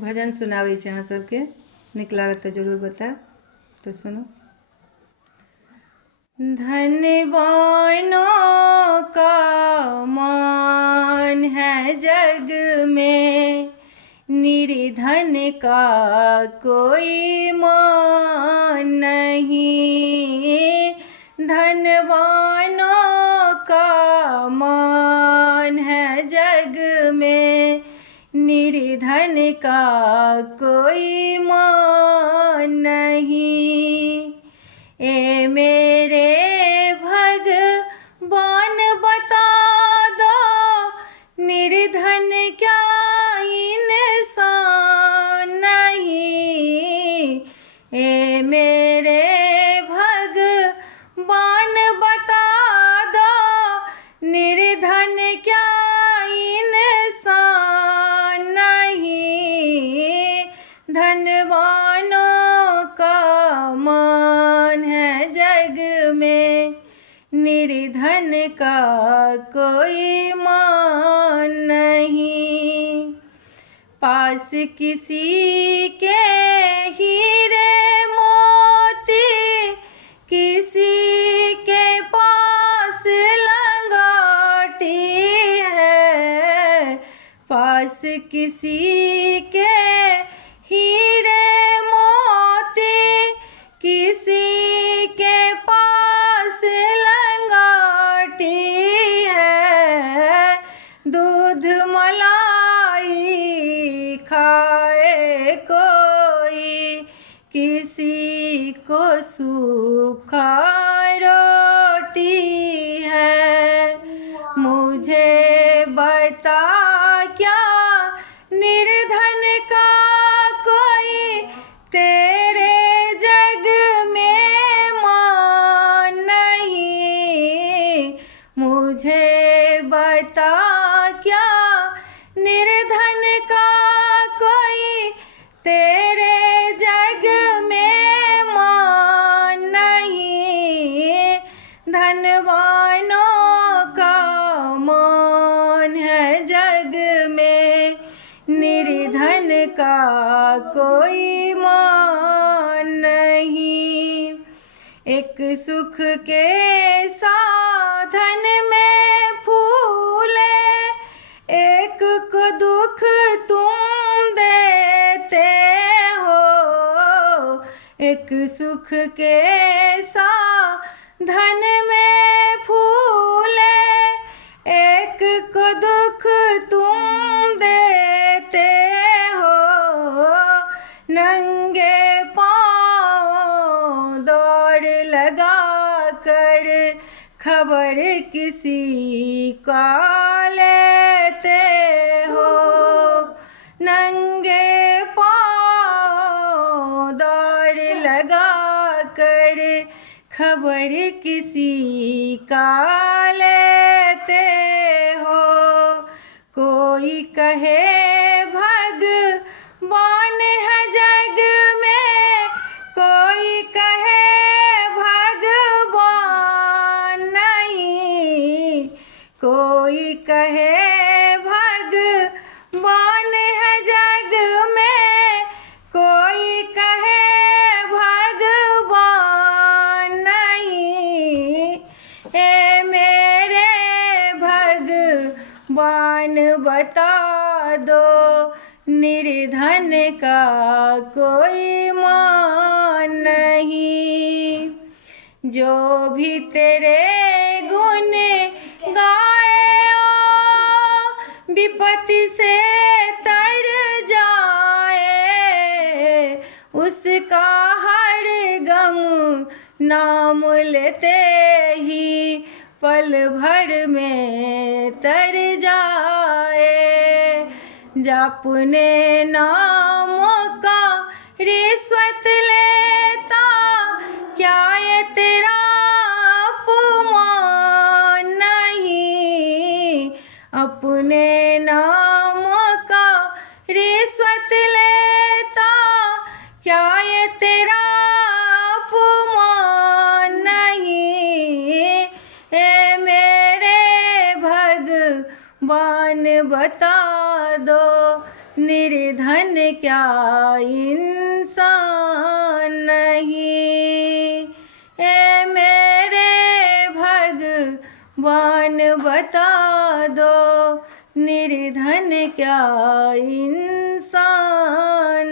भजन सुनावे छे अहाँ सबके नीक लागत तो जरूर बता। तो सुनो। धन बानों का मान है जग में, निर्धन का कोई मान नहीं। धनवानों का मान है जग में, निर्धन का कोई मान नहीं। ए मेरे भगवान बता दो, निर्धन क्या इंसान नहीं। ए मेरे भगवान बता दो, निर्धन क्या इंसान नहीं। धनवानों का मान है जग में, निर्धन का कोई मान नहीं। पास किसी के हीरे मोती, किसी के पास लंगोटी है। पास किसी के हीरे मोती, किसी के पास लंगोटी है। दूध मलाई खाए कोई, किसी को सूखा रोटी है। मुझे बता क्या निर्धन का कोई तेरे जग में मान नहीं। मुझे बता क्या निर्धन का कोई तेरे जग में मान नहीं। धनवानों का मान है जग में, निर्धन का कोई मान नहीं। एक सुख के साधन में फूले, एक को दुख तुम देते हो। एक सुख के साधन में फूले, एक को दुख तुम देते हो। नंगे पाँव दौड़ लगा कर खबर किसी का लेते हो। नंगे पाँव दौड़ लगा कर खबर किसी का लेते हो। कोई कहे भगवान है जग में, कोई कहे भगवान नहीं। कोई कहे भगवान है जग में, कोई कहे भगवान नहीं। ए मेरे भगवान बता दो, निर्धन का कोई मान नहीं। जो भी तेरे गुण गाए ओ, विपत्ति से तर जाए। उसका हर गम नाम लेते ही पल भर में तर जाए। अपने नाम का रिश्वत लेता, क्या ये तेरा अपमान नहीं। अपने नाम का रिश्वत लेता, क्या ये तेरा अपमान नहीं। ए मेरे भगवान बता दो, निर्धन निर्धन क्या इंसान नहीं। ए मेरे भगवान बता दो, निर्धन क्या इंसान